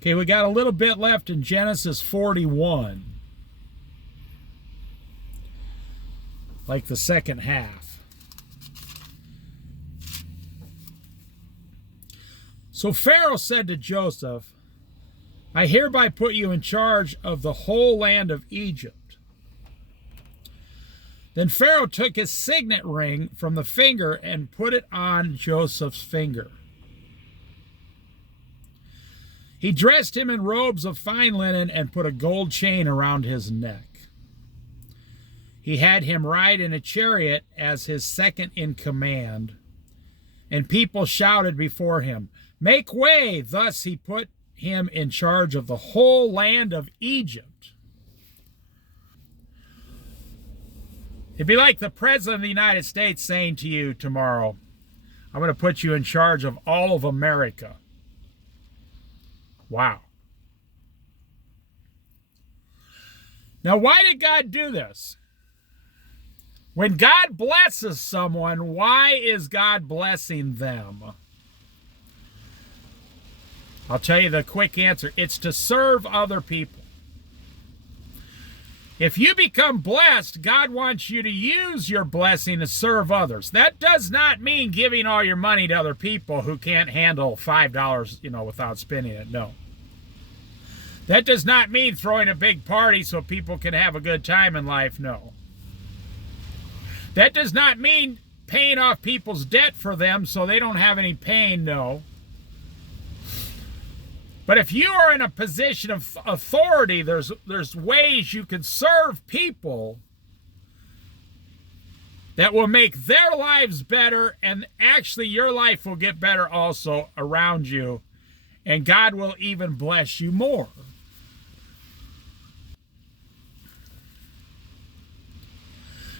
Okay, we got a little bit left in Genesis 41. Like the second half. So Pharaoh said to Joseph, I hereby put you in charge of the whole land of Egypt. Then Pharaoh took his signet ring from the finger and put it on Joseph's finger. He dressed him in robes of fine linen and put a gold chain around his neck. He had him ride in a chariot as his second in command, and people shouted before him, Make way! Thus he put him in charge of the whole land of Egypt. It'd be like the President of the United States saying to you tomorrow, I'm going to put you in charge of all of America. Wow. Now, why did God do this? When God blesses someone, why is God blessing them? I'll tell you the quick answer. It's to serve other people. If you become blessed, God wants you to use your blessing to serve others. That does not mean giving all your money to other people who can't handle $5, without spending it. No. That does not mean throwing a big party so people can have a good time in life. No. That does not mean paying off people's debt for them so they don't have any pain. No. But if you are in a position of authority, there's ways you can serve people that will make their lives better, and actually your life will get better also around you, and God will even bless you more.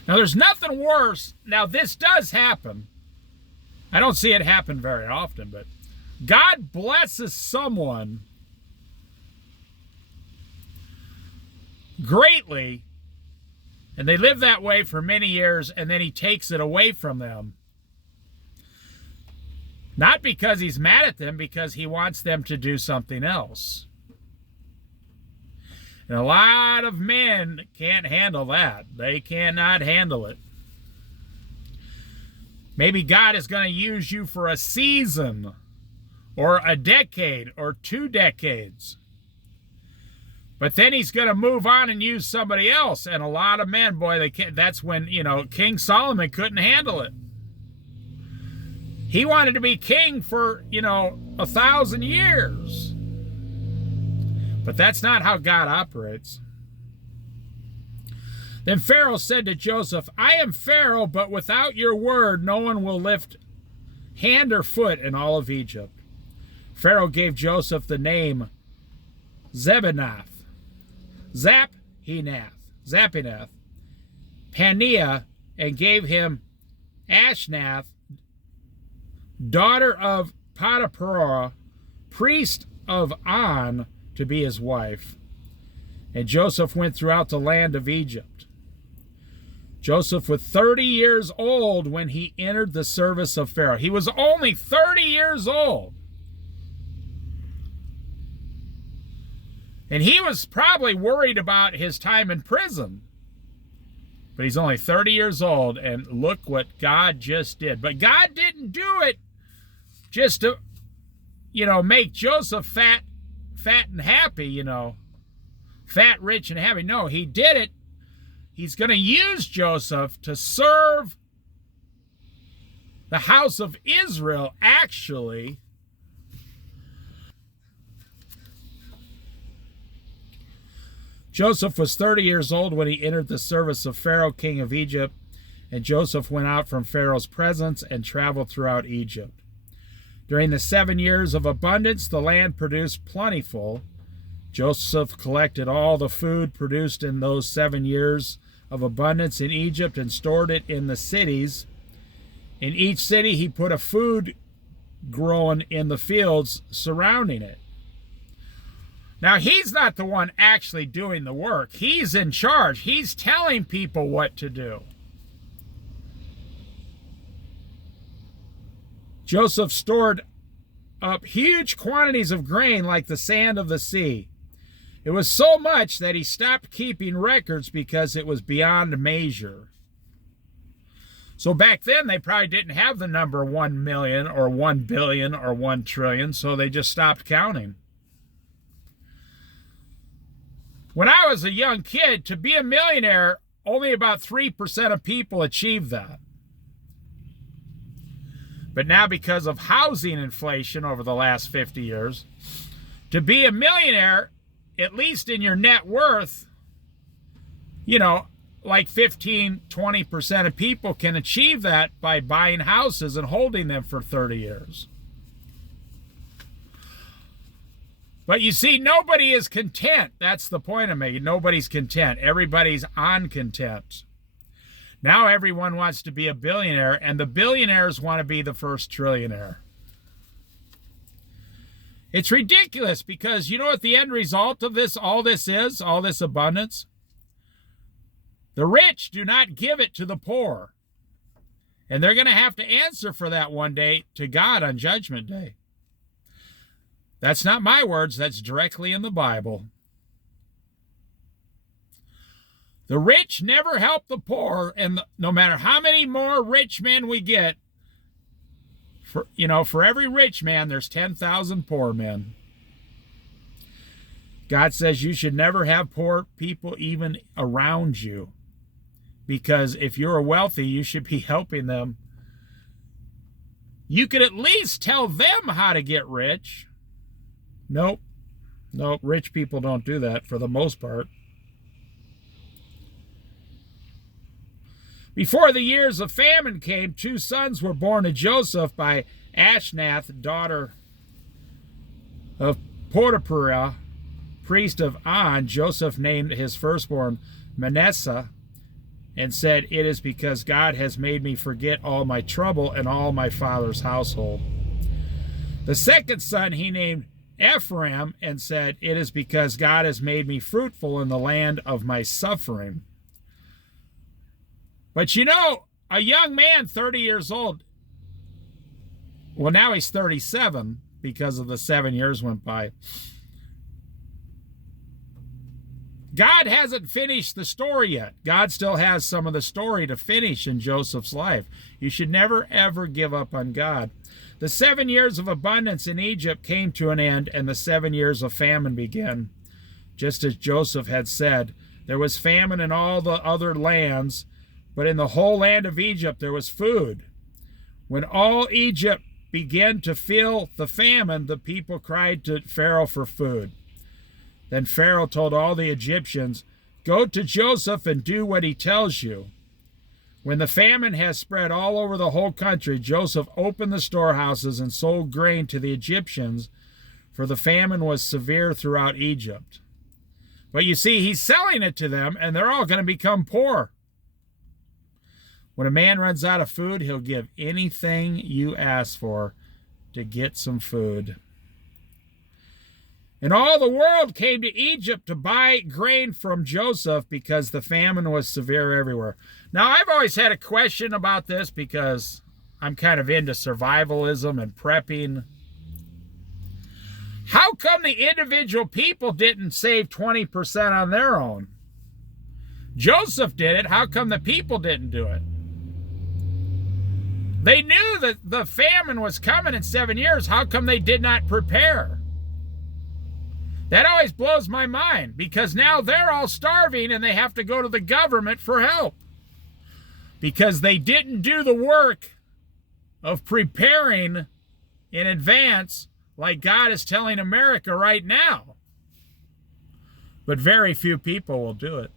Now, there's nothing worse. Now, this does happen. I don't see it happen very often, but God blesses someone greatly, and they live that way for many years, and then he takes it away from them. Not because he's mad at them, because he wants them to do something else. And a lot of men can't handle that. They cannot handle it. Maybe God is going to use you for a season, or a decade, or 2 decades. But then he's going to move on and use somebody else. And a lot of men, boy, they can't. That's when, King Solomon couldn't handle it. He wanted to be king for, 1,000 years. But that's not how God operates. Then Pharaoh said to Joseph, I am Pharaoh, but without your word, no one will lift hand or foot in all of Egypt. Pharaoh gave Joseph the name Zebanath, Zaphenath, Paneah, and gave him Ashnath, daughter of Potiphar, priest of On, to be his wife. And Joseph went throughout the land of Egypt. Joseph was 30 years old when he entered the service of Pharaoh. He was only 30 years old. And he was probably worried about his time in prison. But he's only 30 years old, and look what God just did. But God didn't do it just to, make Joseph fat and happy, fat, rich, and happy. No, he did it. He's going to use Joseph to serve the house of Israel, actually. Joseph was 30 years old when he entered the service of Pharaoh, king of Egypt, and Joseph went out from Pharaoh's presence and traveled throughout Egypt. During the 7 years of abundance, the land produced plentiful. Joseph collected all the food produced in those 7 years of abundance in Egypt and stored it in the cities. In each city, he put a food growing in the fields surrounding it. Now, he's not the one actually doing the work. He's in charge. He's telling people what to do. Joseph stored up huge quantities of grain like the sand of the sea. It was so much that he stopped keeping records because it was beyond measure. So back then, they probably didn't have the number 1 million or 1 billion or 1 trillion, so they just stopped counting. When I was a young kid, to be a millionaire, only about 3% of people achieved that. But now, because of housing inflation over the last 50 years, to be a millionaire, at least in your net worth, like 15, 20% of people can achieve that by buying houses and holding them for 30 years. But you see, nobody is content. That's the point I'm making. Nobody's content. Everybody's uncontent. Now everyone wants to be a billionaire, and the billionaires want to be the first trillionaire. It's ridiculous because you know what the end result of all this abundance? The rich do not give it to the poor. And they're going to have to answer for that one day to God on Judgment Day. That's not my words. That's directly in the Bible. The rich never help the poor, and no matter how many more rich men we get, for every rich man, there's 10,000 poor men. God says you should never have poor people even around you, because if you're wealthy, you should be helping them. You could at least tell them how to get rich. Nope, rich people don't do that for the most part. Before the years of famine came, 2 sons were born to Joseph by Ashnath, daughter of Potiphera, priest of On. Joseph named his firstborn Manasseh and said, "It is because God has made me forget all my trouble and all my father's household." The second son he named Ephraim and said, "It is because God has made me fruitful in the land of my suffering." But a young man, 30 years old, well, now he's 37 because of the 7 years went by. God hasn't finished the story yet. God still has some of the story to finish in Joseph's life. You should never, ever give up on God. The 7 years of abundance in Egypt came to an end, and the 7 years of famine began. Just as Joseph had said, there was famine in all the other lands, but in the whole land of Egypt there was food. When all Egypt began to feel the famine, the people cried to Pharaoh for food. Then Pharaoh told all the Egyptians, "Go to Joseph and do what he tells you." When the famine has spread all over the whole country, Joseph opened the storehouses and sold grain to the Egyptians, for the famine was severe throughout Egypt. But you see, he's selling it to them, and they're all going to become poor. When a man runs out of food, he'll give anything you ask for to get some food. And all the world came to Egypt to buy grain from Joseph because the famine was severe everywhere. Now, I've always had a question about this because I'm kind of into survivalism and prepping. How come the individual people didn't save 20% on their own? Joseph did it. How come the people didn't do it? They knew that the famine was coming in 7 years. How come they did not prepare? That always blows my mind, because now they're all starving and they have to go to the government for help because they didn't do the work of preparing in advance like God is telling America right now. But very few people will do it.